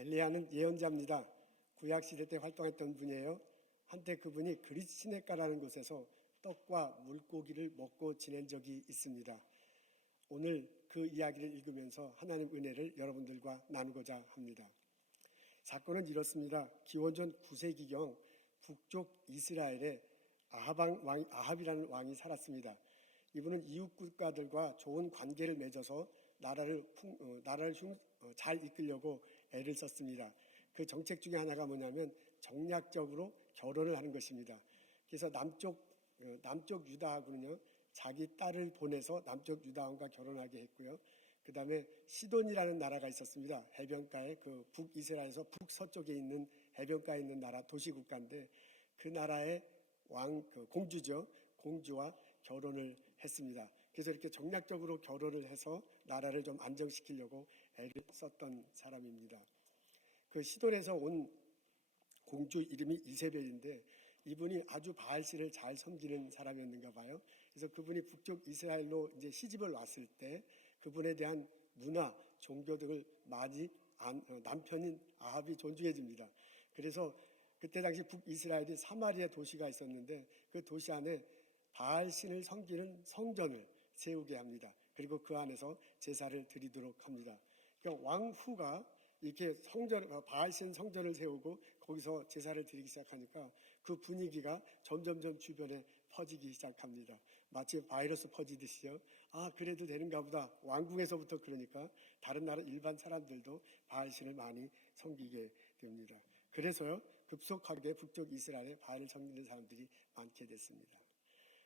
엘리야는 예언자입니다. 구약시대 때 활동했던 분이에요. 한때 그분이 그릿 시냇가라는 곳에서 떡과 물고기를 먹고 지낸 적이 있습니다. 오늘 그 이야기를 읽으면서 하나님 은혜를 여러분들과 나누고자 합니다. 사건은 이렇습니다. 기원전 9세기경 북쪽 이스라엘에 아합이라는 왕이 살았습니다. 이분은 이웃 국가들과 좋은 관계를 맺어서 나라를 잘 이끌려고 애를 썼습니다. 그 정책 중에 하나가 뭐냐면 정략적으로 결혼을 하는 것입니다. 그래서 남쪽 유다하고는요, 자기 딸을 보내서 남쪽 유다왕과 결혼하게 했고요. 그 다음에 시돈이라는 나라가 있었습니다. 해변가에 그 북이스라엘에서 북서쪽에 있는 해변가에 있는 나라 도시국가인데 그 나라의 공주죠. 공주와 결혼을 했습니다. 그래서 이렇게 정략적으로 결혼을 해서 나라를 좀 안정시키려고 애를 썼던 사람입니다. 그 시돈에서 온 공주 이름이 이세벨인데 이분이 아주 바알신을 잘 섬기는 사람이었는가 봐요. 그래서 그분이 북쪽 이스라엘로 이제 시집을 왔을 때 그분에 대한 문화, 종교 등을 많이 남편인 아합이 존중해줍니다. 그래서 그때 당시 북이스라엘이 사마리아 도시가 있었는데 그 도시 안에 바알신을 섬기는 성전을 세우게 합니다. 그리고 그 안에서 제사를 드리도록 합니다. 그러니까 왕후가 이렇게 바알신 성전을 세우고 거기서 제사를 드리기 시작하니까 그 분위기가 점점점 주변에 퍼지기 시작합니다. 마치 바이러스 퍼지듯이요. 아, 그래도 되는가 보다. 왕궁에서부터 그러니까 다른 나라 일반 사람들도 바알신을 많이 섬기게 됩니다. 그래서요, 급속하게 북쪽 이스라엘에 바알을 섬기는 사람들이 많게 됐습니다.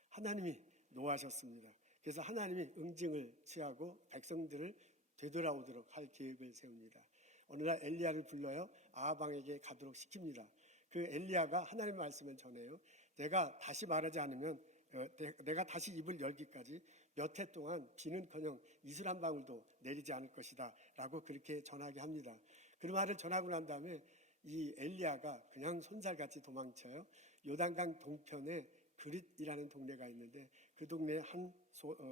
하나님이 노하셨습니다. 그래서 하나님이 응징을 취하고 백성들을 되돌아오도록 할 계획을 세웁니다. 어느 날 엘리야를 불러요. 아합왕에게 가도록 시킵니다. 그 엘리야가 하나님의 말씀을 전해요. 내가 다시 말하지 않으면 내가 다시 입을 열기까지 몇 해 동안 비는커녕 이슬 한 방울도 내리지 않을 것이다 라고 그렇게 전하게 합니다. 그 말을 전하고 난 다음에 이 엘리야가 그냥 손살같이 도망쳐요. 요단강 동편에 그릿이라는 동네가 있는데 그 동네 한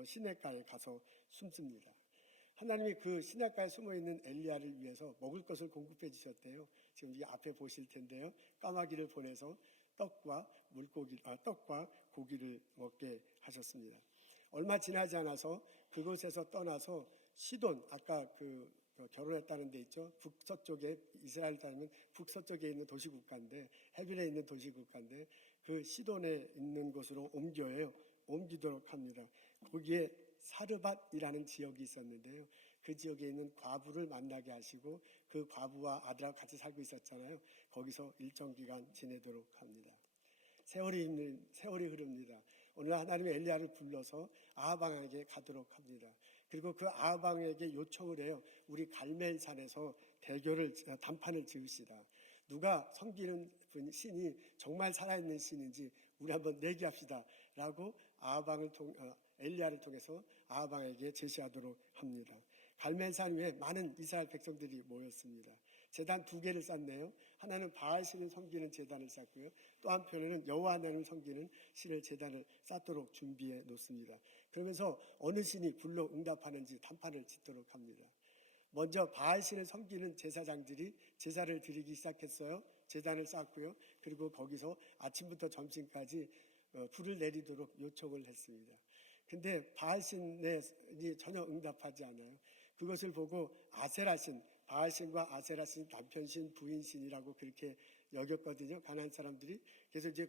시냇가에 가서 숨습니다. 하나님이 그 시냇가에 숨어있는 엘리야를 위해서 먹을 것을 공급해 주셨대요. 지금 이 앞에 보실 텐데요. 까마귀를 보내서 떡과 고기를 먹게 하셨습니다. 얼마 지나지 않아서 그곳에서 떠나서 시돈, 아까 결혼했다는 데 있죠. 북서쪽에, 이스라엘 따르면 북서쪽에 있는 도시국가인데, 해변에 있는 도시국가인데, 그 시돈에 있는 곳으로 옮기도록 합니다. 거기에 사르밧이라는 지역이 있었는데요. 그 지역에 있는 과부를 만나게 하시고 그 과부와 아들하고 같이 살고 있었잖아요. 거기서 일정 기간 지내도록 합니다. 세월이 흐릅니다. 오늘 하나님이 엘리야를 불러서 아합왕에게 가도록 합니다. 그리고 그 아합왕에게 요청을 해요. 우리 갈멜산에서 단판을 지읍시다. 누가 섬기는 신이 정말 살아있는 신인지 우리 한번 내기합시다 라고 엘리야를 통해서 아합왕에게 제시하도록 합니다. 갈멜산 위에 많은 이스라엘 백성들이 모였습니다. 제단 2개를 쌓네요. 하나는 바알신을 섬기는 제단을 쌓고요. 또 한편에는 여호와 하나님을 섬기는 신을 제단을 쌓도록 준비해 놓습니다. 그러면서 어느 신이 불러 응답하는지 단판을 짓도록 합니다. 먼저 바알신을 섬기는 제사장들이 제사를 드리기 시작했어요. 제단을 쌓고요. 그리고 거기서 아침부터 점심까지 불을 내리도록 요청을 했습니다. 근데 바알신이 전혀 응답하지 않아요. 그것을 보고 아세라신, 바알신과 아세라신 남편신, 부인신이라고 그렇게 여겼거든요. 가나안 사람들이. 그래서 이제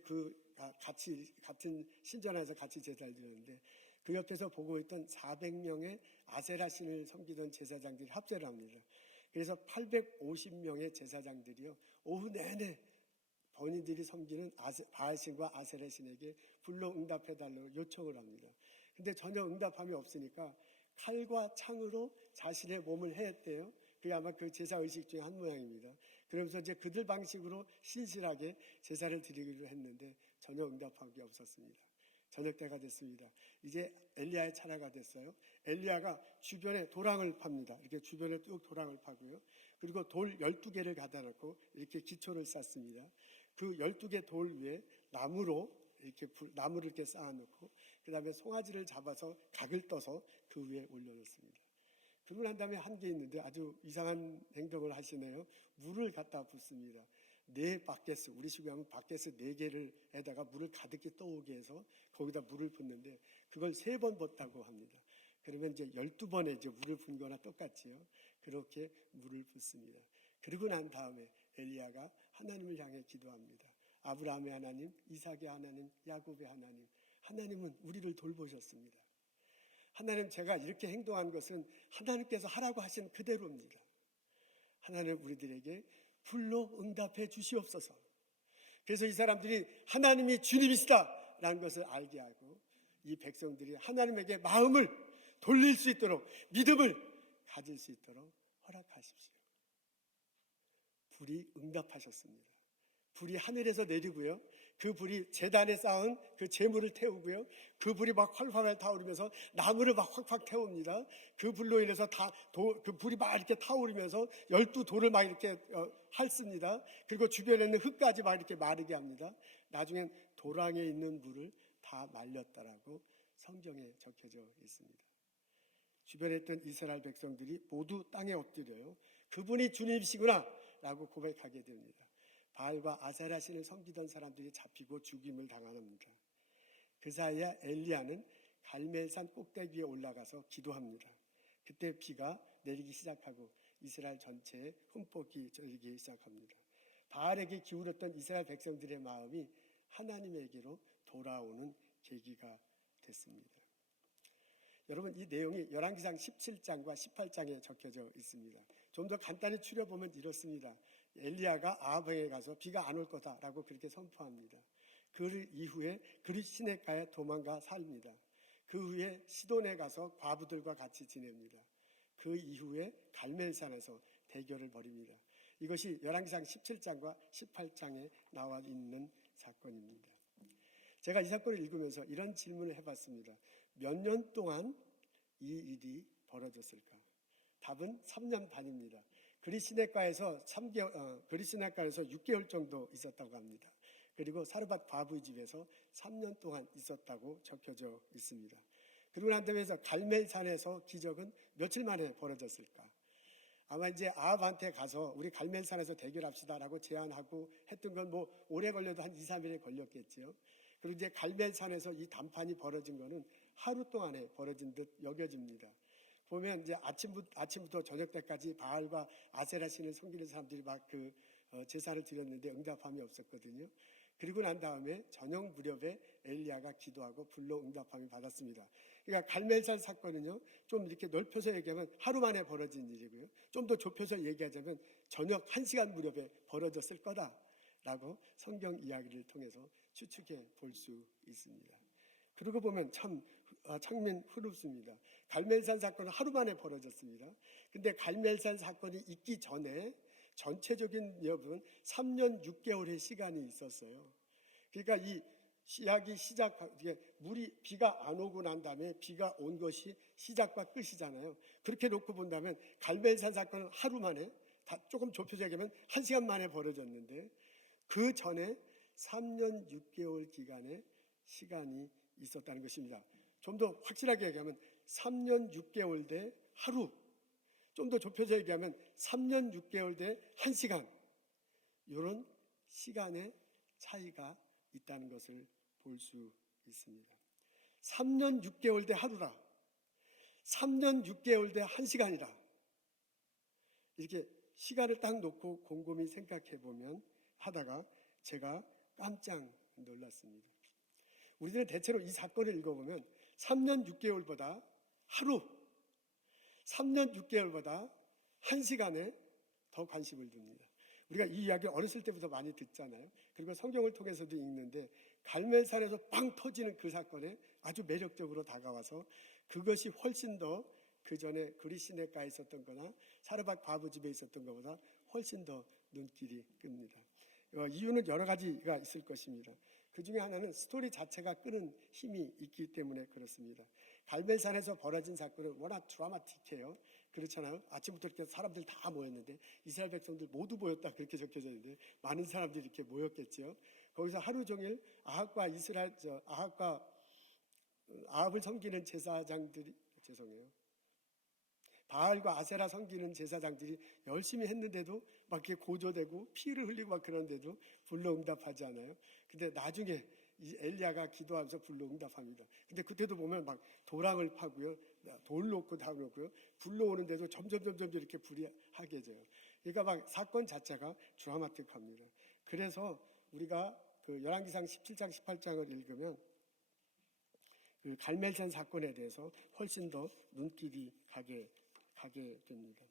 같은 신전에서 같이 제사를 드렸는데 그 옆에서 보고 있던 400명의 아세라신을 섬기던 제사장들이 합세를 합니다. 그래서 850명의 제사장들이요. 오후 내내 본인들이 섬기는 바알신과 아세라신에게 불러 응답해달라고 요청을 합니다. 근데 전혀 응답함이 없으니까 칼과 창으로 자신의 몸을 해했대요. 그게 아마 그 제사 의식 중에 한 모양입니다. 그러면서 이제 그들 방식으로 신실하게 제사를 드리기로 했는데 전혀 응답한 게 없었습니다. 저녁 때가 됐습니다. 이제 엘리야의 차례가 됐어요. 엘리야가 주변에 도랑을 팝니다. 이렇게 주변에 쭉 도랑을 파고요. 그리고 돌 12개를 가다 놓고 이렇게 기초를 쌓습니다. 그 12개 돌 위에 나무를 이렇게 쌓아놓고 그 다음에 송아지를 잡아서 각을 떠서 그 위에 올려놓습니다. 그러고 난 다음에 한 게 있는데 아주 이상한 행동을 하시네요. 물을 갖다 붓습니다. 네 바켓스, 우리 식으로 하면 바켓스 4개를 에다가 물을 가득히 떠오게 해서 거기다 물을 붓는데 그걸 3번 붓다고 합니다. 그러면 이제 12번에 이제 물을 붓는 거나 똑같지요. 그렇게 물을 붓습니다. 그리고 난 다음에 엘리야가 하나님을 향해 기도합니다. 아브라함의 하나님, 이삭의 하나님, 야곱의 하나님, 하나님은 우리를 돌보셨습니다. 하나님, 제가 이렇게 행동한 것은 하나님께서 하라고 하신 그대로입니다. 하나님, 우리들에게 불로 응답해 주시옵소서. 그래서 이 사람들이 하나님이 주님이시다 라는 것을 알게 하고 이 백성들이 하나님에게 마음을 돌릴 수 있도록, 믿음을 가질 수 있도록 허락하십시오. 불이 응답하셨습니다. 불이 하늘에서 내리고요. 그 불이 제단에 쌓은 그 재물을 태우고요. 그 불이 막 활활 타오르면서 나무를 막 확확 태웁니다. 그 불로 인해서 그 불이 막 이렇게 타오르면서 12돌을 막 이렇게 핥습니다. 그리고 주변에 있는 흙까지 막 이렇게 마르게 합니다. 나중엔 도랑에 있는 물을 다 말렸다라고 성경에 적혀져 있습니다. 주변에 있던 이스라엘 백성들이 모두 땅에 엎드려요. 그분이 주님이시구나 라고 고백하게 됩니다. 바알과 아세라 신을 섬기던 사람들이 잡히고 죽임을 당합니다. 그 사이에 엘리야는 갈멜산 꼭대기에 올라가서 기도합니다. 그때 비가 내리기 시작하고 이스라엘 전체에 흠뻑이 젖기 시작합니다. 바알에게 기울었던 이스라엘 백성들의 마음이 하나님에게로 돌아오는 계기가 됐습니다. 여러분, 이 내용이 열왕기상 17장과 18장에 적혀져 있습니다. 좀 더 간단히 추려보면 이렇습니다. 엘리야가 아합에 가서 비가 안 올 거다라고 그렇게 선포합니다. 그 이후에 그릿 시내가에 도망가 삽니다. 그 후에 시돈에 가서 과부들과 같이 지냅니다. 그 이후에 갈멜산에서 대결을 벌입니다. 이것이 열왕기상 17장과 18장에 나와 있는 사건입니다. 제가 이 사건을 읽으면서 이런 질문을 해봤습니다. 몇 년 동안 이 일이 벌어졌을까? 답은 3년 반입니다. 그릿 시내가에서 6개월 정도 있었다고 합니다. 그리고 사르밧 과부의 집에서 3년 동안 있었다고 적혀져 있습니다. 그리고 난 다음에 갈멜산에서 기적은 며칠 만에 벌어졌을까? 아마 이제 아합한테 가서 우리 갈멜산에서 대결합시다라고 제안하고 했던 건 뭐 오래 걸려도 한 2, 3일에 걸렸겠지요. 그리고 이제 갈멜산에서 이談판이 벌어진 거는 하루 동안에 벌어진 듯 여겨집니다. 보면 이제 아침부터 저녁 때까지 바알과 아세라 신을 섬기는 사람들이 막 제사를 드렸는데 응답함이 없었거든요. 그리고 난 다음에 저녁 무렵에 엘리야가 기도하고 불로 응답함이 받았습니다. 그러니까 갈멜산 사건은요, 좀 이렇게 넓혀서 얘기하면 하루 만에 벌어진 일이고요. 좀 더 좁혀서 얘기하자면 저녁 1시간 무렵에 벌어졌을 거다라고 성경 이야기를 통해서 추측해 볼 수 있습니다. 그러고 보면 참 청민 흐릅습니다. 갈멜산 사건은 하루 만에 벌어졌습니다. 근데 갈멜산 사건이 있기 전에 전체적인 여부는 3년 6개월의 시간이 있었어요. 그러니까 이 시작이 비가 안 오고 난 다음에 비가 온 것이 시작과 끝이잖아요. 그렇게 놓고 본다면 갈멜산 사건은 하루 만에, 조금 좁혀서 얘기하면 1시간 만에 벌어졌는데 그 전에 3년 6개월 기간의 시간이 있었다는 것입니다. 좀 더 확실하게 얘기하면 3년 6개월 대 하루, 좀 더 좁혀서 얘기하면 3년 6개월 대 1시간, 이런 시간의 차이가 있다는 것을 볼 수 있습니다. 3년 6개월 대 하루라, 3년 6개월 대 1시간이라, 이렇게 시간을 딱 놓고 곰곰이 생각해 보면 하다가 제가 깜짝 놀랐습니다. 우리들은 대체로 이 사건을 읽어보면 3년 6개월보다 하루, 3년 6개월보다 1시간에 더 관심을 둡니다. 우리가 이 이야기 어렸을 때부터 많이 듣잖아요. 그리고 성경을 통해서도 읽는데 갈멜산에서 빵 터지는 그 사건에 아주 매력적으로 다가와서 그것이 훨씬 더 그 전에 그릿 시내가에 있었던 거나 사르밧 과부 집에 있었던 것보다 훨씬 더 눈길이 끕니다. 이유는 여러 가지가 있을 것입니다. 그 중에 하나는 스토리 자체가 끄는 힘이 있기 때문에 그렇습니다. 갈멜산에서 벌어진 사건은 워낙 드라마틱해요. 그렇잖아요. 아침부터 이렇게 사람들 다 모였는데 이스라엘 백성들 모두 모였다 그렇게 적혀져 있는데 많은 사람들이 이렇게 모였겠죠. 거기서 하루 종일 아합을 섬기는 제사장들이, 바알과 아세라 섬기는 제사장들이 열심히 했는데도 막 이렇게 고조되고 피를 흘리고 막 그런데도 불러응답하지 않아요. 근데 나중에 이 엘리야가 기도하면서 불러응답합니다. 근데 그때도 보면 막 도랑을 파고요, 돌 놓고 다 놓고요, 불러오는데도 점점 이렇게 불이 하게 돼요. 그러니까 막 사건 자체가 드라마틱합니다. 그래서 우리가 그 열왕기상 17장 18장을 읽으면 그 갈멜산 사건에 대해서 훨씬 더 눈길이 가게 됩니다.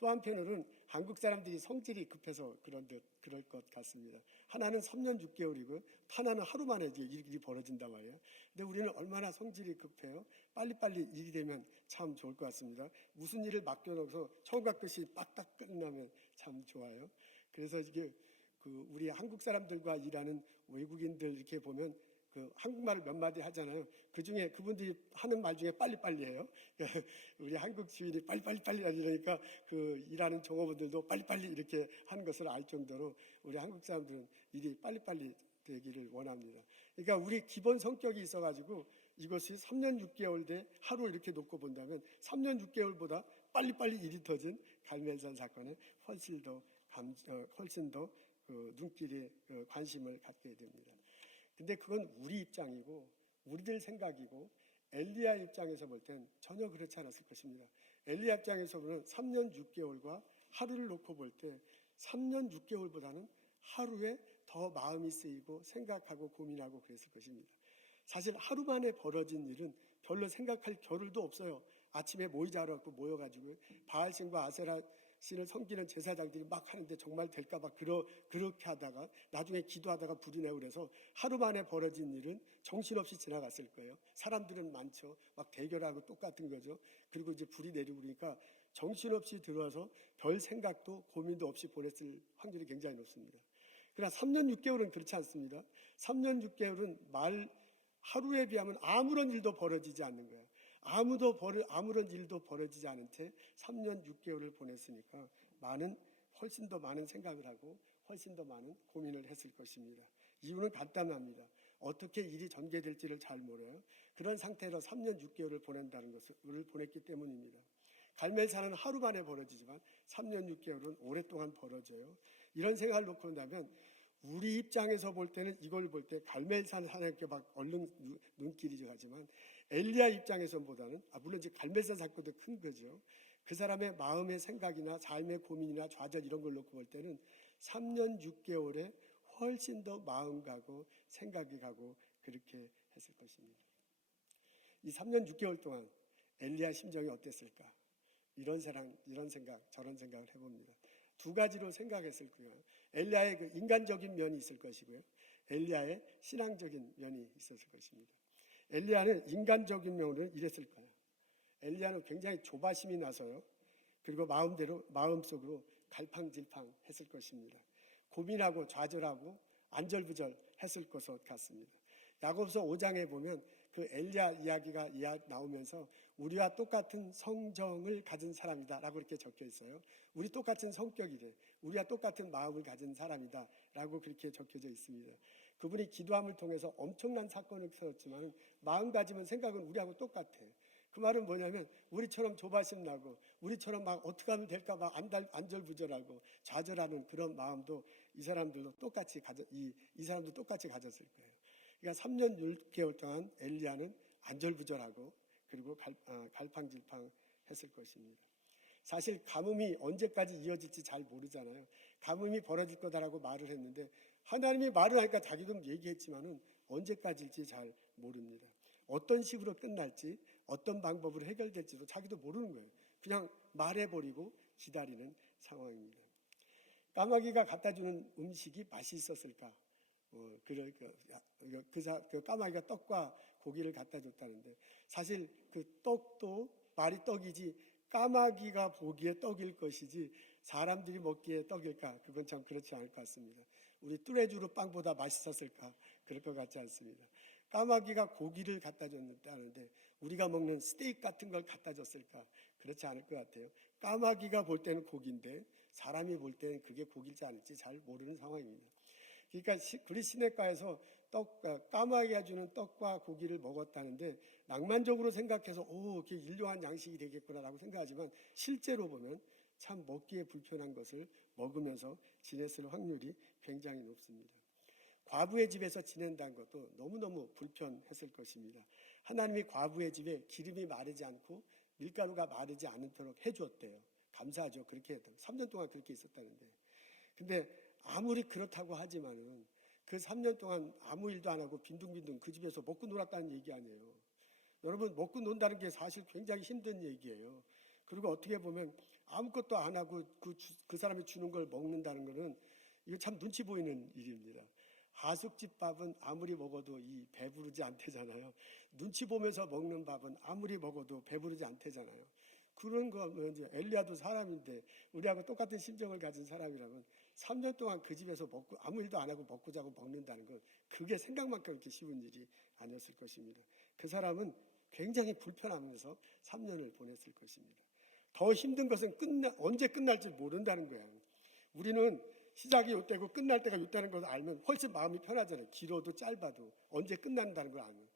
또 한편으로는 한국 사람들이 성질이 급해서 그럴 것 같습니다. 하나는 3년 6개월이고 하나는 하루 만에 일이 벌어진단 말이에요. 근데 우리는 얼마나 성질이 급해요. 빨리빨리 일이 되면 참 좋을 것 같습니다. 무슨 일을 맡겨놓고서 처음 같듯이 빡딱 끝나면 참 좋아요. 그래서 이게 그 우리 한국 사람들과 일하는 외국인들 이렇게 보면 그 한국말을 몇 마디 하잖아요. 그 중에 그분들이 하는 말 중에 빨리빨리 해요. 우리 한국 주인이 빨리빨리 이러니까 그 일하는 종업원들도 빨리빨리 이렇게 하는 것을 알 정도로 우리 한국 사람들은 일이 빨리빨리 되기를 원합니다. 그러니까 우리 기본 성격이 있어가지고 이것이 3년 6개월 돼 하루 이렇게 놓고 본다면 3년 6개월보다 빨리빨리 일이 터진 갈멜산 사건에 훨씬 더 그 눈길에 관심을 갖게 됩니다. 근데 그건 우리 입장이고 우리들 생각이고 엘리야 입장에서 볼 땐 전혀 그렇지 않았을 것입니다. 엘리야 입장에서 보면 3년 6개월과 하루를 놓고 볼 때 3년 6개월보다는 하루에 더 마음이 쓰이고 생각하고 고민하고 그랬을 것입니다. 사실 하루 만에 벌어진 일은 별로 생각할 겨를도 없어요. 아침에 모이자고 모여가지고 바알신과 아세라 신을 섬기는 제사장들이 막 하는데 정말 될까봐 그렇게 하다가 나중에 기도하다가 불이 내고 그래서 하루 만에 벌어진 일은 정신없이 지나갔을 거예요. 사람들은 많죠. 막 대결하고 똑같은 거죠. 그리고 이제 불이 내리고 그러니까 정신없이 들어와서 별 생각도 고민도 없이 보냈을 확률이 굉장히 높습니다. 그러나 3년 6개월은 그렇지 않습니다. 3년 6개월은 하루에 비하면 아무런 일도 벌어지지 않는 거예요. 아무런 일도 벌어지지 않은 채 3년 6개월을 보냈으니까 훨씬 더 많은 생각을 하고 훨씬 더 많은 고민을 했을 것입니다. 이유는 간단합니다. 어떻게 일이 전개될지를 잘 몰라요. 그런 상태로 3년 6개월을 보냈기 때문입니다. 갈멜산은 하루 만에 벌어지지만 3년 6개월은 오랫동안 벌어져요. 이런 생각을 놓고 본다면 우리 입장에서 볼 때는 이걸 볼 때 갈멜산 하나님께 막 얼른 눈길이 가지만 엘리야 입장에서보다는 물론 이제 갈멜산 사건도 큰 거죠. 그 사람의 마음의 생각이나 삶의 고민이나 좌절 이런 걸 놓고 볼 때는 3년 6개월에 훨씬 더 마음 가고 생각이 가고 그렇게 했을 것입니다. 이 3년 6개월 동안 엘리야 심정이 어땠을까? 이런 생각, 저런 생각을 해봅니다. 두 가지로 생각했을 거예요. 엘리야의 그 인간적인 면이 있을 것이고요. 엘리야의 신앙적인 면이 있었을 것입니다. 엘리야는 인간적인 면으로 이랬을 거예요. 엘리야는 굉장히 조바심이 나서요. 그리고 마음속으로 갈팡질팡 했을 것입니다. 고민하고 좌절하고 안절부절 했을 것 같습니다. 야고보서 5장에 보면 그 엘리야 이야기가 나오면서 우리와 똑같은 성정을 가진 사람이다 라고 이렇게 적혀 있어요. 우리 똑같은 성격이래. 우리와 똑같은 마음을 가진 사람이다 라고 그렇게 적혀져 있습니다. 그분이 기도함을 통해서 엄청난 사건을 터졌지만 마음가짐은 생각은 우리하고 똑같아. 그 말은 뭐냐면 우리처럼 조바심 나고 우리처럼 막 어떻게 하면 될까 막 안절부절하고 좌절하는 그런 마음도 이 사람도 똑같이 가졌을 거예요. 그러니까 3년 6개월 동안 엘리야는 안절부절하고 그리고 갈팡질팡 했을 것입니다. 사실 가뭄이 언제까지 이어질지 잘 모르잖아요. 가뭄이 벌어질 거다라고 말을 했는데 하나님이 말을 하니까 자기도 얘기했지만은 언제까지일지 잘 모릅니다. 어떤 식으로 끝날지 어떤 방법으로 해결될지도 자기도 모르는 거예요. 그냥 말해버리고 기다리는 상황입니다. 까마귀가 갖다주는 음식이 맛이 있었을까? 그 까마귀가 떡과 고기를 갖다 줬다는데 사실 그 떡도 말이 떡이지 까마귀가 보기에 떡일 것이지 사람들이 먹기에 떡일까? 그건 참 그렇지 않을 것 같습니다. 우리 뚜레쥬르 빵보다 맛있었을까? 그럴 것 같지 않습니다. 까마귀가 고기를 갖다 줬다는데 우리가 먹는 스테이크 같은 걸 갖다 줬을까? 그렇지 않을 것 같아요. 까마귀가 볼 때는 고기인데 사람이 볼 때는 그게 고기일지 아닐지 잘 모르는 상황입니다. 그러니까 그리스 시내가에서 까마귀가 주는 떡과 고기를 먹었다는데 낭만적으로 생각해서 이게 일용한 양식이 되겠구나라고 생각하지만 실제로 보면 참 먹기에 불편한 것을 먹으면서 지냈을 확률이 굉장히 높습니다. 과부의 집에서 지낸다는 것도 너무너무 불편했을 것입니다. 하나님이 과부의 집에 기름이 마르지 않고 밀가루가 마르지 않도록 해주었대요. 감사하죠. 그렇게 했던 3년 동안 그렇게 있었다는데. 근데 아무리 그렇다고 하지만은 그 3년 동안 아무 일도 안 하고 빈둥빈둥 그 집에서 먹고 놀았다는 얘기 아니에요. 여러분, 먹고 논다는 게 사실 굉장히 힘든 얘기예요. 그리고 어떻게 보면 아무것도 안 하고 그 사람이 주는 걸 먹는다는 거는 이거 참 눈치 보이는 일입니다. 하숙집 밥은 아무리 먹어도 배부르지 않대잖아요. 눈치 보면서 먹는 밥은 아무리 먹어도 배부르지 않대잖아요. 그런 거는 이제 엘리야도 사람인데 우리하고 똑같은 심정을 가진 사람이라면 3년 동안 그 집에서 먹고 아무 일도 안 하고 먹고 자고 먹는다는 건 그게 생각만큼 이렇게 쉬운 일이 아니었을 것입니다. 그 사람은 굉장히 불편하면서 3년을 보냈을 것입니다. 더 힘든 것은 언제 끝날지 모른다는 거예요. 우리는 시작이 이때고 끝날 때가 이때는 걸 알면 훨씬 마음이 편하잖아요. 길어도 짧아도 언제 끝난다는 걸 알면.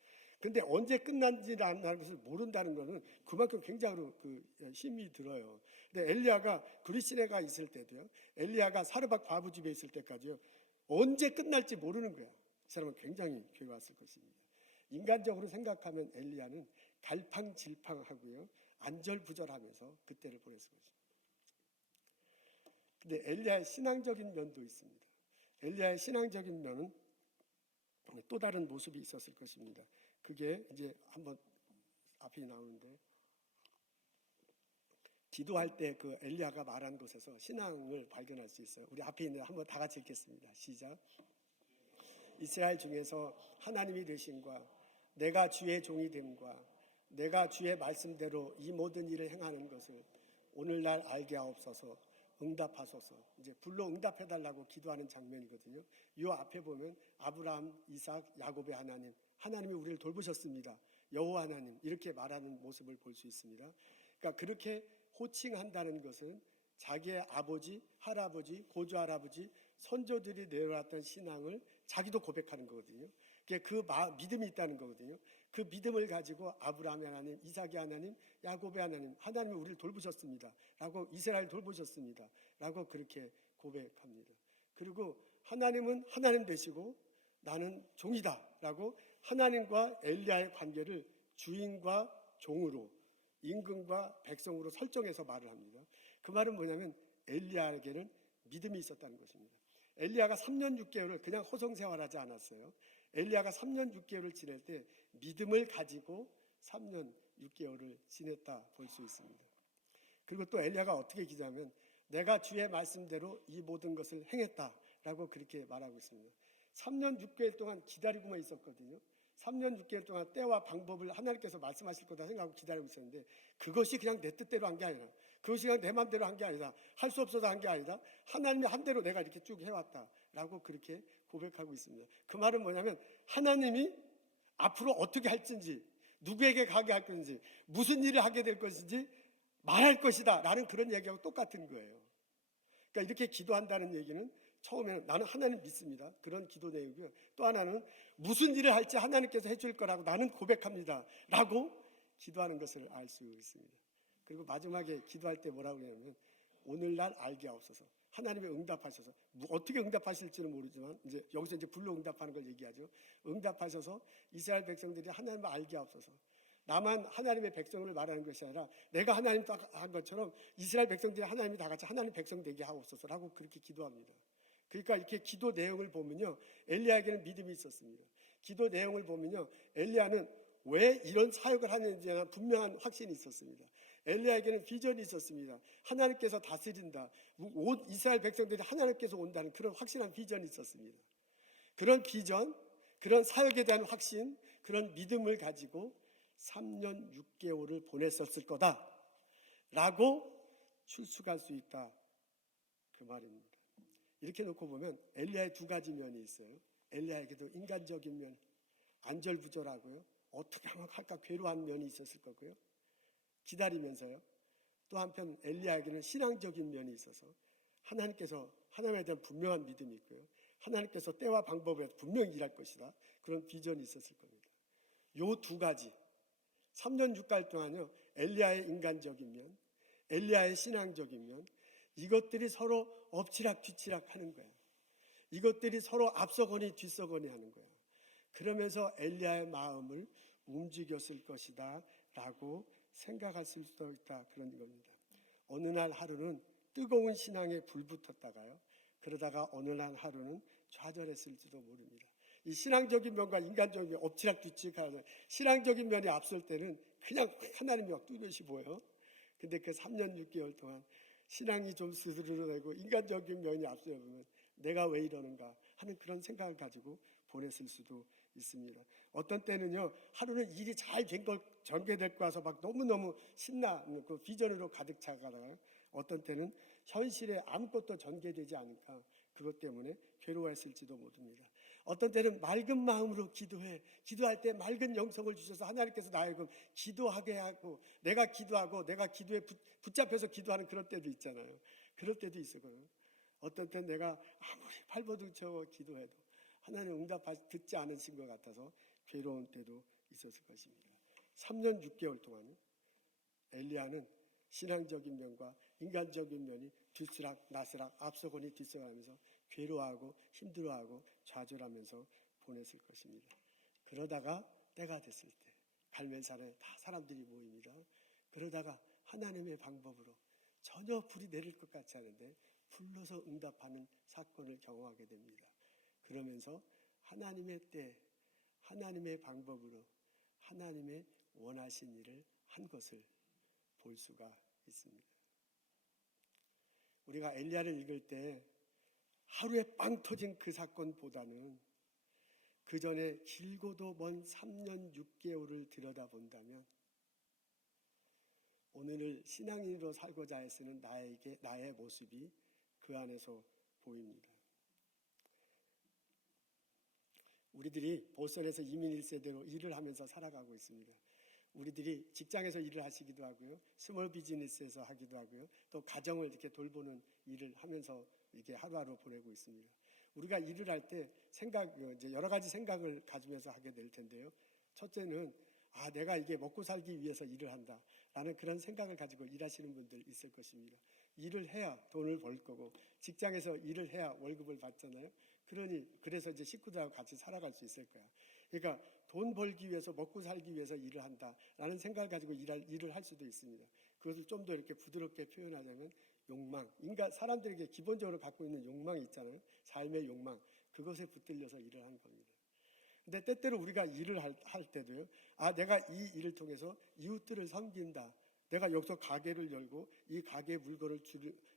근데 언제 끝난지라는 것을 모른다는 것은 그만큼 굉장히 힘이 들어요. 근데 엘리야가 그리시네가 있을 때도요. 엘리야가 사르밧 과부 집에 있을 때까지요. 언제 끝날지 모르는 거야. 그 사람은 굉장히 괴로웠을 것입니다. 인간적으로 생각하면 엘리야는 갈팡질팡하고요. 안절부절하면서 그때를 보냈을 것입니다. 근데 엘리야의 신앙적인 면도 있습니다. 엘리야의 신앙적인 면은 또 다른 모습이 있었을 것입니다. 그게 이제 한번 앞에 나오는데 기도할 때 그 엘리야가 말한 곳에서 신앙을 발견할 수 있어요. 우리 앞에 있는 한번 다 같이 읽겠습니다. 시작. 이스라엘 중에서 하나님이 되심과 내가 주의 종이 됨과 내가 주의 말씀대로 이 모든 일을 행하는 것을 오늘날 알게 하옵소서. 응답하소서. 이제 불러 응답해달라고 기도하는 장면이거든요. 이 앞에 보면 아브라함, 이삭, 야곱의 하나님, 하나님이 우리를 돌보셨습니다. 여호와 하나님 이렇게 말하는 모습을 볼 수 있습니다. 그러니까 그렇게 호칭한다는 것은 자기의 아버지, 할아버지, 고조할아버지, 선조들이 내려왔던 신앙을 자기도 고백하는 거거든요. 그 믿음이 있다는 거거든요. 그 믿음을 가지고 아브라함의 하나님, 이삭의 하나님, 야곱의 하나님, 하나님이 우리를 돌보셨습니다. 라고 이스라엘 돌보셨습니다. 라고 그렇게 고백합니다. 그리고 하나님은 하나님 되시고 나는 종이다. 라고 하나님과 엘리야의 관계를 주인과 종으로 임금과 백성으로 설정해서 말을 합니다. 그 말은 뭐냐면 엘리야에게는 믿음이 있었다는 것입니다. 엘리야가 3년 6개월을 그냥 호성생활하지 않았어요. 엘리야가 3년 6개월을 지낼 때 믿음을 가지고 3년 6개월을 지냈다 볼 수 있습니다. 그리고 또 엘리야가 어떻게 기도하면 내가 주의 말씀대로 이 모든 것을 행했다라고 그렇게 말하고 있습니다. 3년 6개월 동안 기다리고만 있었거든요. 3년 6개월 동안 때와 방법을 하나님께서 말씀하실 거다 생각하고 기다리고 있었는데 그것이 그냥 내 뜻대로 한 게 아니라 그것이 그냥 내 마음대로 한 게 아니다. 할 수 없어서 한 게 아니다. 하나님의 한 대로 내가 이렇게 쭉 해왔다라고 그렇게 고백하고 있습니다. 그 말은 뭐냐면 하나님이 앞으로 어떻게 할지 누구에게 가게 할 것인지 무슨 일을 하게 될 것인지 말할 것이다 라는 그런 얘기하고 똑같은 거예요. 그러니까 이렇게 기도한다는 얘기는 처음에는 나는 하나님 믿습니다. 그런 기도 내용이고요. 또 하나는 무슨 일을 할지 하나님께서 해줄 거라고 나는 고백합니다. 라고 기도하는 것을 알 수 있습니다. 그리고 마지막에 기도할 때 뭐라고 하냐면 오늘날 알게 하옵소서. 하나님이 응답하셔서 어떻게 응답하실지는 모르지만 이제 여기서 이제 불로 응답하는 걸 얘기하죠. 응답하셔서 이스라엘 백성들이 하나님을 알게 하옵소서. 나만 하나님의 백성을 말하는 것이 아니라 내가 하나님 한 것처럼 이스라엘 백성들이 하나님이 다 같이 하나님 백성 되게 하옵소서라고 그렇게 기도합니다. 그러니까 이렇게 기도 내용을 보면요. 엘리야에게는 믿음이 있었습니다. 기도 내용을 보면요. 엘리야는 왜 이런 사역을 하는지에 분명한 확신이 있었습니다. 엘리야에게는 비전이 있었습니다. 하나님께서 다스린다. 온 이스라엘 백성들이 하나님께서 온다는 그런 확실한 비전이 있었습니다. 그런 비전, 그런 사역에 대한 확신, 그런 믿음을 가지고 3년 6개월을 보냈었을 거다 라고 추측할 수 있다 그 말입니다. 이렇게 놓고 보면 엘리야의 두 가지 면이 있어요. 엘리야에게도 인간적인 면, 안절부절하고요. 어떻게 하면 할까 괴로운 면이 있었을 거고요. 기다리면서요. 또 한편 엘리야에게는 신앙적인 면이 있어서 하나님께서 하나님에 대한 분명한 믿음이 있고요. 하나님께서 때와 방법에 분명히 일할 것이다. 그런 비전이 있었을 겁니다. 요 두 가지 3년 6개월 동안요, 엘리야의 인간적인 면, 엘리야의 신앙적인 면, 이것들이 서로 엎치락 뒤치락 하는 거야. 이것들이 서로 앞서거니 뒤서거니 하는 거야. 그러면서 엘리야의 마음을 움직였을 것이다 라고 생각할 수도 있다, 그런 겁니다. 어느 날 하루는 뜨거운 신앙에 불 붙었다가요, 그러다가 어느 날 하루는 좌절했을지도 모릅니다. 이 신앙적인 면과 인간적인 면, 엎치락 뒤치락하는 신앙적인 면이 앞설 때는 그냥 하나님이 막 뚜렷이 보여. 근데 그 3년 6개월 동안 신앙이 좀 스스로되고 인간적인 면이 앞서야 보면 내가 왜 이러는가 하는 그런 생각을 가지고 보냈을 수도 있습니다. 어떤 때는요, 하루는 일이 잘 된 걸 전개될 거 와서 막 너무너무 신나, 그 비전으로 가득 차가다가 어떤 때는 현실에 아무것도 전개되지 않을까, 그것 때문에 괴로워했을지도 모릅니다. 어떤 때는 맑은 마음으로 기도할 때 맑은 영성을 주셔서 하나님께서 나에게 기도하게 하고, 내가 기도하고 내가 기도에 붙잡혀서 기도하는 그런 때도 있잖아요. 그럴 때도 있었거든요. 어떤 때는 내가 아무리 발버둥쳐 기도해도 하나님 응답 듣지 않으신 것 같아서 괴로운 때도 있었을 것입니다. 3년 6개월 동안 엘리야는 신앙적인 면과 인간적인 면이 뒤스락 나스락 앞서거니 뒤서가면서 괴로워하고 힘들어하고 좌절하면서 보냈을 것입니다. 그러다가 때가 됐을 때 갈멜산에 다 사람들이 모입니다. 그러다가 하나님의 방법으로 전혀 불이 내릴 것 같지 않은데 불러서 응답하는 사건을 경험하게 됩니다. 그러면서 하나님의 때, 하나님의 방법으로 하나님의 원하신 일을 한 것을 볼 수가 있습니다. 우리가 엘리야를 읽을 때 하루에 빵 터진 그 사건보다는 그 전에 길고도 먼 3년 6개월을 들여다본다면 오늘을 신앙인으로 살고자 애쓰는 나의 모습이 그 안에서 보입니다. 우리들이 보스턴에서 이민 1세대로 일을 하면서 살아가고 있습니다. 우리들이 직장에서 일을 하시기도 하고요, 스몰 비즈니스에서 하기도 하고요, 또 가정을 이렇게 돌보는 일을 하면서 이렇게 하루하루 보내고 있습니다. 우리가 일을 할 때 이제 여러 가지 생각을 가지면서 하게 될 텐데요. 첫째는 내가 이게 먹고 살기 위해서 일을 한다라는 그런 생각을 가지고 일하시는 분들 있을 것입니다. 일을 해야 돈을 벌 거고 직장에서 일을 해야 월급을 받잖아요. 그래서 이제 식구들하고 같이 살아갈 수 있을 거야. 그러니까 돈 벌기 위해서 먹고 살기 위해서 일을 한다라는 생각을 가지고 일을 할 수도 있습니다. 그것을 좀 더 이렇게 부드럽게 표현하자면 욕망, 사람들에게 기본적으로 갖고 있는 욕망이 있잖아요. 삶의 욕망, 그것에 붙들려서 일을 하는 겁니다. 근데 때때로 우리가 일을 할 때도요, 내가 이 일을 통해서 이웃들을 섬긴다, 내가 여기서 가게를 열고 이 가게 물건을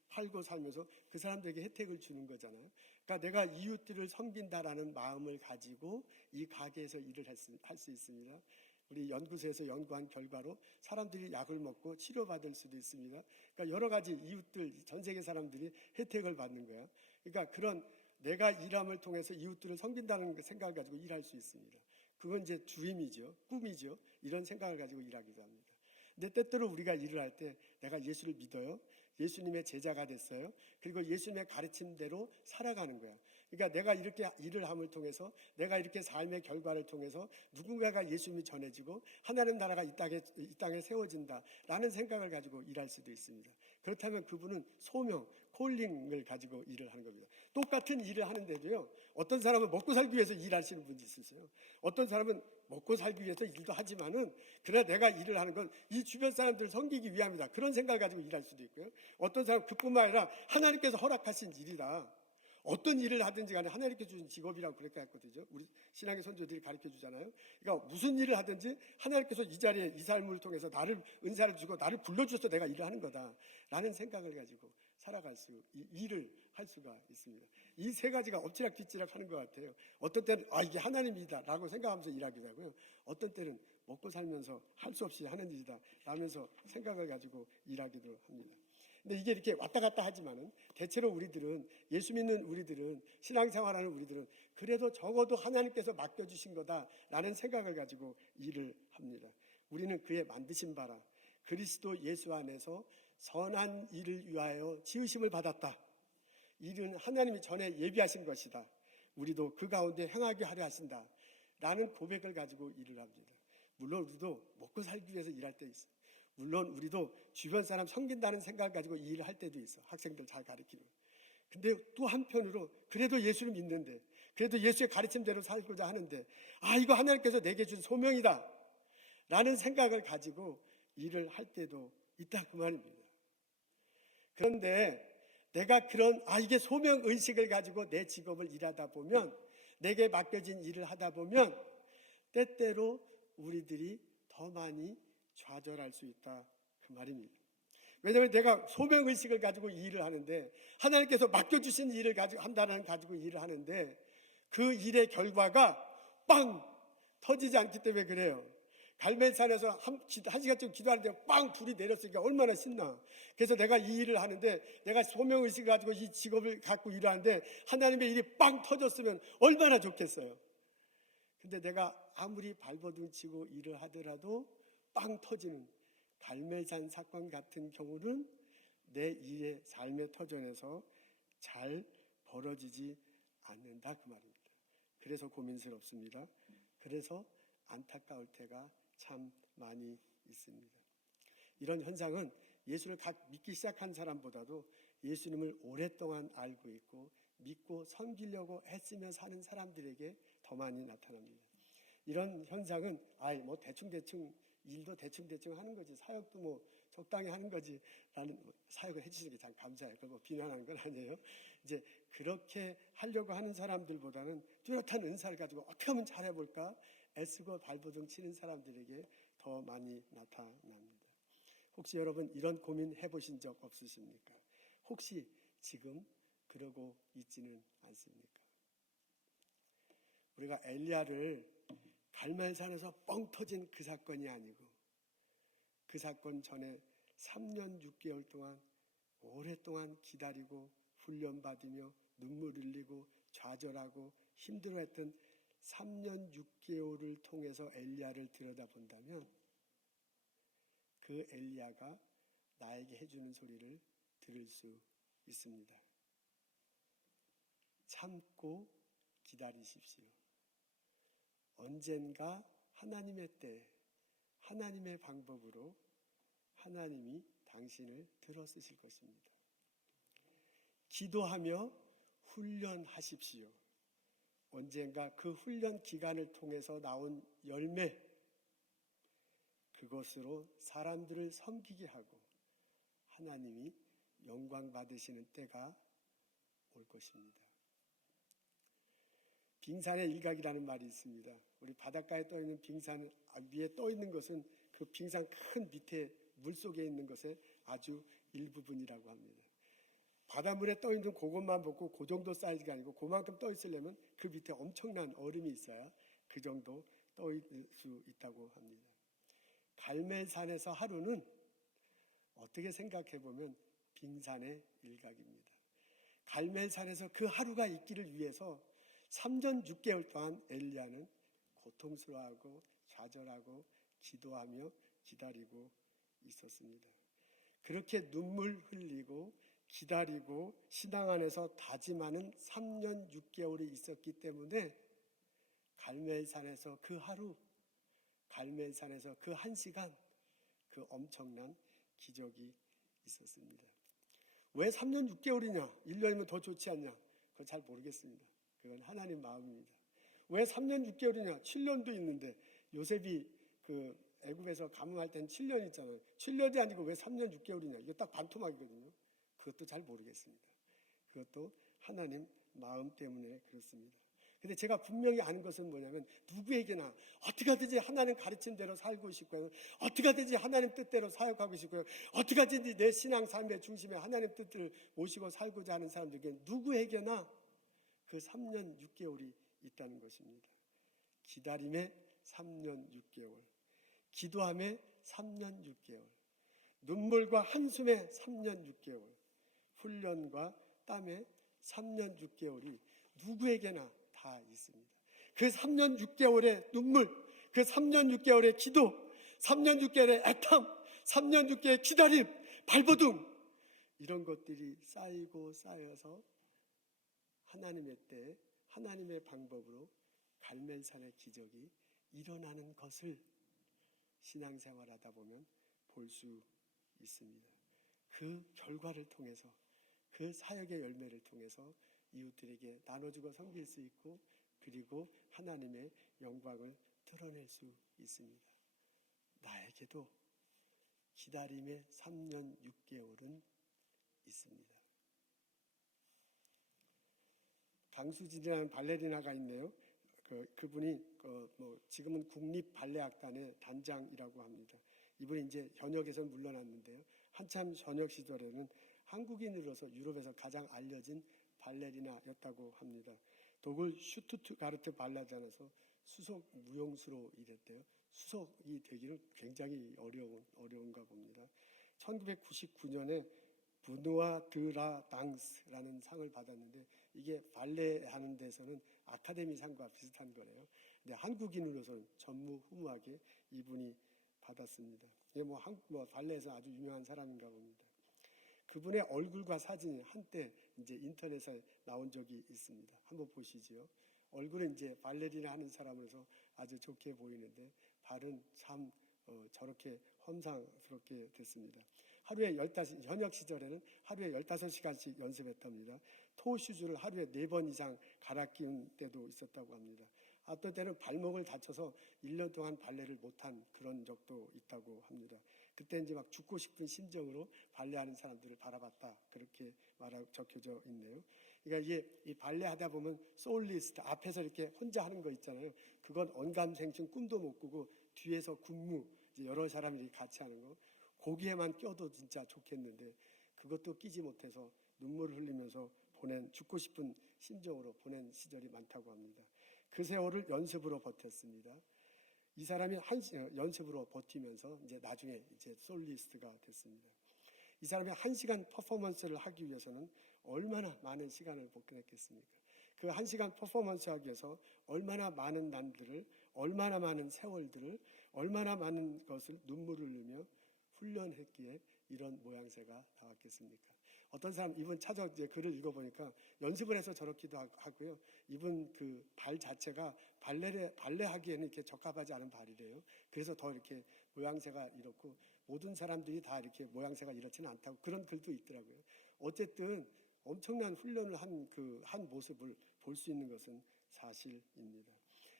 팔고 살면서 그 사람들에게 혜택을 주는 거잖아요. 그러니까 내가 이웃들을 섬긴다라는 마음을 가지고 이 가게에서 일을 할 수 있습니다. 우리 연구소에서 연구한 결과로 사람들이 약을 먹고 치료받을 수도 있습니다. 그러니까 여러 가지 이웃들, 전 세계 사람들이 혜택을 받는 거야. 그러니까 그런 내가 일함을 통해서 이웃들을 섬긴다는 생각을 가지고 일할 수 있습니다. 그건 이제 주임이죠. 꿈이죠. 이런 생각을 가지고 일하기도 합니다. 근데 때때로 우리가 일을 할 때 내가 예수를 믿어요. 예수님의 제자가 됐어요. 그리고 예수님의 가르침대로 살아가는 거야. 그러니까 내가 이렇게 일을 함을 통해서, 내가 이렇게 삶의 결과를 통해서 누군가가 예수님이 전해지고 하나님 나라가 이 땅에 세워진다라는 생각을 가지고 일할 수도 있습니다. 그렇다면 그분은 소명, 콜링을 가지고 일을 하는 겁니다. 똑같은 일을 하는데도요, 어떤 사람은 먹고 살기 위해서 일하시는 분이 있으세요. 어떤 사람은 먹고 살기 위해서 일도 하지만은 그러나 내가 일을 하는 건 이 주변 사람들을 섬기기 위함이다, 그런 생각을 가지고 일할 수도 있고요. 어떤 사람은 그뿐만 아니라 하나님께서 허락하신 일이다, 어떤 일을 하든지 간에 하나님께 주신 직업이라고 그렇게 했거든요. 우리 신앙의 선조들이 가르쳐 주잖아요. 그러니까 무슨 일을 하든지 하나님께서 이 자리에 이 삶을 통해서 나를 은사를 주고 나를 불러주셔서 내가 일을 하는 거다라는 생각을 가지고 살아갈 일을 할 수가 있습니다. 이 세 가지가 엎치락 뒤치락 하는 것 같아요. 어떤 때는 이게 하나님이다 라고 생각하면서 일하기도 하고요. 어떤 때는 먹고 살면서 할 수 없이 하는 일이다 라면서 생각을 가지고 일하기도 합니다. 근데 이게 이렇게 왔다 갔다 하지만은 대체로 우리들은, 예수 믿는 우리들은, 신앙생활하는 우리들은 그래도 적어도 하나님께서 맡겨주신 거다라는 생각을 가지고 일을 합니다. 우리는 그의 만드신 바라 그리스도 예수 안에서 선한 일을 위하여 지으심을 받았다. 일은 하나님이 전에 예비하신 것이다. 우리도 그 가운데 행하게 하려 하신다 라는 고백을 가지고 일을 합니다. 물론 우리도 먹고 살기 위해서 일할 때 있어요. 물론 우리도 주변 사람 섬긴다는 생각을 가지고 일을 할 때도 있어. 학생들 잘 가르치는. 근데 또 한편으로 그래도 예수를 믿는데, 그래도 예수의 가르침대로 살고자 하는데, 이거 하나님께서 내게 준 소명이다 라는 생각을 가지고 일을 할 때도 있다 그 말입니다. 그런데 내가 그런 이게 소명의식을 가지고 내 직업을 일하다 보면, 내게 맡겨진 일을 하다 보면 때때로 우리들이 더 많이 좌절할 수 있다 그 말입니다. 왜냐하면 내가 소명의식을 가지고 일을 하는데, 하나님께서 맡겨주신 일을 가지고 일을 하는데 그 일의 결과가 빵 터지지 않기 때문에 그래요. 갈멜산에서 한 시간쯤 기도하는데 빵 불이 내렸으니까 얼마나 신나. 그래서 내가 이 일을 하는데, 내가 소명의식을 가지고 이 직업을 갖고 일하는데 하나님의 일이 빵 터졌으면 얼마나 좋겠어요. 근데 내가 아무리 발버둥 치고 일을 하더라도 빵 터지는 갈멜산 사건 같은 경우는 내 일의 삶의 터전에서 잘 벌어지지 않는다 그 말입니다. 그래서 고민스럽습니다. 그래서 안타까울 때가 참 많이 있습니다. 이런 현상은 예수를 믿기 시작한 사람보다도 예수님을 오랫동안 알고 있고 믿고 섬기려고 애쓰며 사는 사람들에게 더 많이 나타납니다. 이런 현상은 뭐 대충대충 일도 대충대충 하는 거지, 사역도 뭐 적당히 하는 거지 라는, 사역을 해주시는 게 참 감사해요. 그거 비난하는 건 아니에요. 이제 그렇게 하려고 하는 사람들보다는 뚜렷한 은사를 가지고 어떻게 하면 잘해볼까 애쓰고 발버둥 치는 사람들에게 더 많이 나타납니다. 혹시 여러분 이런 고민 해보신 적 없으십니까? 혹시 지금 그러고 있지는 않습니까? 우리가 엘리야를 갈멜산에서 뻥 터진 그 사건이 아니고, 그 사건 전에 3년 6개월 동안 오랫동안 기다리고 훈련받으며 눈물 흘리고 좌절하고 힘들어했던 3년 6개월을 통해서 엘리야를 들여다본다면, 그 엘리야가 나에게 해주는 소리를 들을 수 있습니다. 참고 기다리십시오. 언젠가 하나님의 때, 하나님의 방법으로 하나님이 당신을 들어 쓰실 것입니다. 기도하며 훈련하십시오. 언젠가 그 훈련 기간을 통해서 나온 열매, 그것으로 사람들을 섬기게 하고 하나님이 영광 받으시는 때가 올 것입니다. 빙산의 일각이라는 말이 있습니다. 우리 바닷가에 떠 있는 빙산 위에 떠 있는 것은 그 빙산 큰 밑에 물속에 있는 것의 아주 일부분이라고 합니다. 바닷물에 떠 있는 그것만 보고 그 정도 사이즈가 아니고 그만큼 떠 있으려면 그 밑에 엄청난 얼음이 있어야 그 정도 떠 있을 수 있다고 합니다. 갈멜산에서 하루는 어떻게 생각해 보면 빙산의 일각입니다. 갈멜산에서 그 하루가 있기를 위해서 3년 6개월 동안 엘리야는 고통스러워하고 좌절하고 기도하며 기다리고 있었습니다. 그렇게 눈물 흘리고 기다리고 신앙 안에서 다짐하는 3년 6개월이 있었기 때문에 갈멜산에서 그 하루, 갈멜산에서 그 1시간, 그 엄청난 기적이 있었습니다. 왜 3년 6개월이냐? 1년이면 더 좋지 않냐? 그건 잘 모르겠습니다. 그건 하나님 마음입니다. 왜 3년 6개월이냐? 7년도 있는데 요셉이 그 애굽에서 감금할 때는 7년 있잖아요. 7년이 아니고 왜 3년 6개월이냐? 이거 딱 반토막이거든요. 그것도 잘 모르겠습니다. 그것도 하나님 마음 때문에 그렇습니다. 근데 제가 분명히 아는 것은 뭐냐면, 누구에게나 어떻게 하든지 하나님 가르침대로 살고 싶고요, 어떻게 하든지 하나님 뜻대로 사역하고 싶고요, 어떻게 하든지 내 신앙 삶의 중심에 하나님 뜻을 모시고 살고자 하는 사람들에게 누구에게나 그 3년 6개월이 있다는 것입니다. 기다림의 3년 6개월, 기도함의 3년 6개월, 눈물과 한숨의 3년 6개월, 훈련과 땀의 3년 6개월이 누구에게나 다 있습니다. 그 3년 6개월의 눈물, 그 3년 6개월의 기도, 3년 6개월의 애탐, 3년 6개월의 기다림, 발버둥, 이런 것들이 쌓이고 쌓여서 하나님의 때, 하나님의 방법으로 갈멜산의 기적이 일어나는 것을 신앙생활하다 보면 볼 수 있습니다. 그 결과를 통해서, 그 사역의 열매를 통해서 이웃들에게 나눠주고 섬길 수 있고, 그리고 하나님의 영광을 드러낼 수 있습니다. 나에게도 기다림의 3년 6개월은 있습니다. 강수진이라는 발레리나가 있네요. 그분이 지금은 국립발레악단의 단장이라고 합니다. 이분이 이제 현역에서 물러났는데요. 한참 현역 시절에는 한국인으로서 유럽에서 가장 알려진 발레리나였다고 합니다. 독일 슈투트가르트 발레단에서 수석 무용수로 일했대요. 수석이 되기는 굉장히 어려운가 봅니다. 1999년에 부누아 드라 당스라는 상을 받았는데, 이게 발레 하는 데서는 아카데미 상과 비슷한 거래요. 근데 한국인으로서는 전무후무하게 이분이 받았습니다. 이게 발레에서 아주 유명한 사람인가 봅니다. 그분의 얼굴과 사진이 한때 이제 인터넷에 나온 적이 있습니다. 한번 보시죠. 얼굴은 이제 발레리나 하는 사람으로서 아주 좋게 보이는데, 발은 참 저렇게 험상스럽게 됐습니다. 현역 시절에는 하루에 15시간씩 연습했답니다. 토슈즈를 하루에 4번 이상 갈아 끼운 때도 있었다고 합니다. 어떤 때는 발목을 다쳐서 1년 동안 발레를 못한 그런 적도 있다고 합니다. 그때 이제 막 죽고 싶은 심정으로 발레하는 사람들을 바라봤다, 그렇게 적혀져 있네요. 그러니까 이게 이 발레 하다 보면 솔리스트, 앞에서 이렇게 혼자 하는 거 있잖아요. 그건 언감생심 꿈도 못 꾸고, 뒤에서 군무, 이제 여러 사람이 같이 하는 거, 거기에만 껴도 진짜 좋겠는데 그것도 끼지 못해서 눈물을 흘리면서 죽고 싶은 심정으로 보낸 시절이 많다고 합니다. 그 세월을 연습으로 버텼습니다. 이 사람이 연습으로 버티면서 이제 나중에 이제 솔리스트가 됐습니다. 이 사람이 1시간 퍼포먼스를 하기 위해서는 얼마나 많은 시간을 보냈겠습니까? 그 1시간 퍼포먼스 하기 위해서 얼마나 많은 난들을, 얼마나 많은 세월들을, 얼마나 많은 것을 눈물을 흘리며 훈련했기에 이런 모양새가 나왔겠습니까? 어떤 사람, 이분 이제 글을 읽어보니까 연습을 해서 저렇기도 하고요. 이분 그 발 자체가 발레 하기에는 이렇게 적합하지 않은 발이래요. 그래서 더 이렇게 모양새가 이렇고, 모든 사람들이 다 이렇게 모양새가 이렇지는 않다고, 그런 글도 있더라고요. 어쨌든 엄청난 훈련을 한 모습을 볼 수 있는 것은 사실입니다.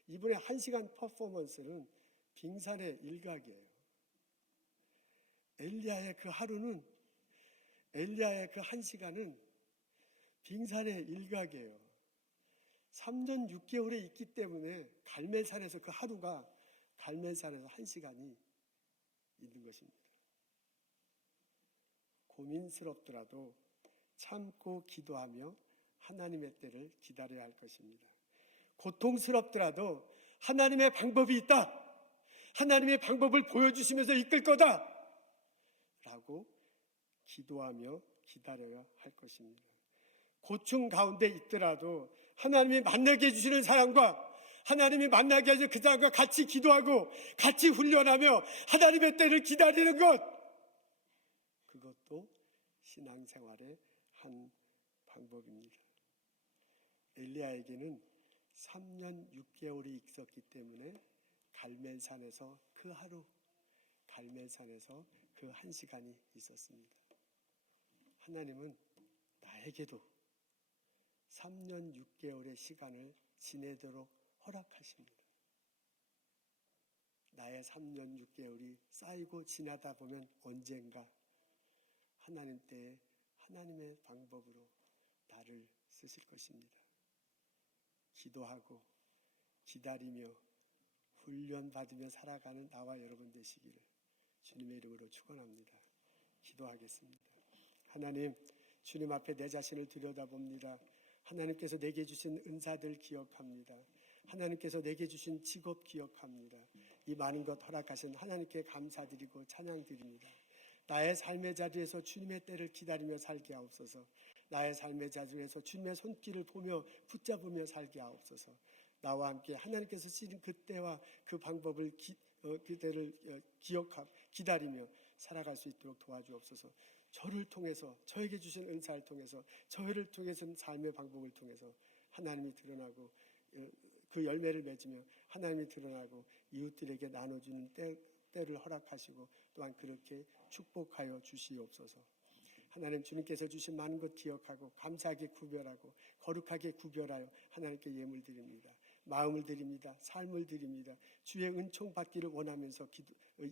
이분의 1시간 퍼포먼스는 빙산의 일각이에요. 엘리야의 그 하루는, 엘리야의 그 1시간은 빙산의 일각이에요. 3년 6개월에 있기 때문에 갈멜산에서 그 하루가 갈멜산에서 1시간이 있는 것입니다. 고민스럽더라도 참고 기도하며 하나님의 때를 기다려야 할 것입니다. 고통스럽더라도 하나님의 방법이 있다, 하나님의 방법을 보여주시면서 이끌 거다 라고 기도하며 기다려야 할 것입니다. 고충 가운데 있더라도 하나님이 만나게 해주시는 사람과, 하나님이 만나게 해주시는 그 사람과 같이 기도하고 같이 훈련하며 하나님의 때를 기다리는 것, 그것도 신앙생활의 한 방법입니다. 엘리야에게는 3년 6개월이 있었기 때문에 갈멜산에서 그 하루, 갈멜산에서 그 1시간이 있었습니다. 하나님은 나에게도 3년 6개월의 시간을 지내도록 허락하십니다. 나의 3년 6개월이 쌓이고 지나다 보면 언젠가 하나님 때에 하나님의 방법으로 나를 쓰실 것입니다. 기도하고 기다리며 훈련받으며 살아가는 나와 여러분 되시기를 주님의 이름으로 축원합니다. 기도하겠습니다. 하나님, 주님 앞에 내 자신을 들여다봅니다. 하나님께서 내게 주신 은사들 기억합니다. 하나님께서 내게 주신 직업 기억합니다. 이 많은 것 허락하신 하나님께 감사드리고 찬양드립니다. 나의 삶의 자리에서 주님의 때를 기다리며 살게 하옵소서. 나의 삶의 자리에서 주님의 손길을 보며 붙잡으며 살게 하옵소서. 나와 함께 하나님께서 쓰신 그 때와 그 방법을 그때를 기다리며 살아갈 수 있도록 도와주옵소서. 저를 통해서, 저에게 주신 은사를 통해서, 저를 통해서 삶의 방법을 통해서 하나님이 드러나고 그 열매를 맺으며 하나님이 드러나고 이웃들에게 나눠주는 때를 허락하시고 또한 그렇게 축복하여 주시옵소서. 하나님, 주님께서 주신 많은 것 기억하고 감사하게 구별하고 거룩하게 구별하여 하나님께 예물 드립니다. 마음을 드립니다. 삶을 드립니다. 주의 은총 받기를 원하면서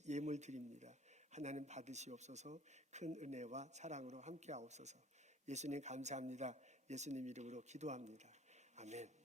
예물 드립니다. 하나님 받으시옵소서. 큰 은혜와 사랑으로 함께하옵소서. 예수님 감사합니다. 예수님 이름으로 기도합니다. 아멘.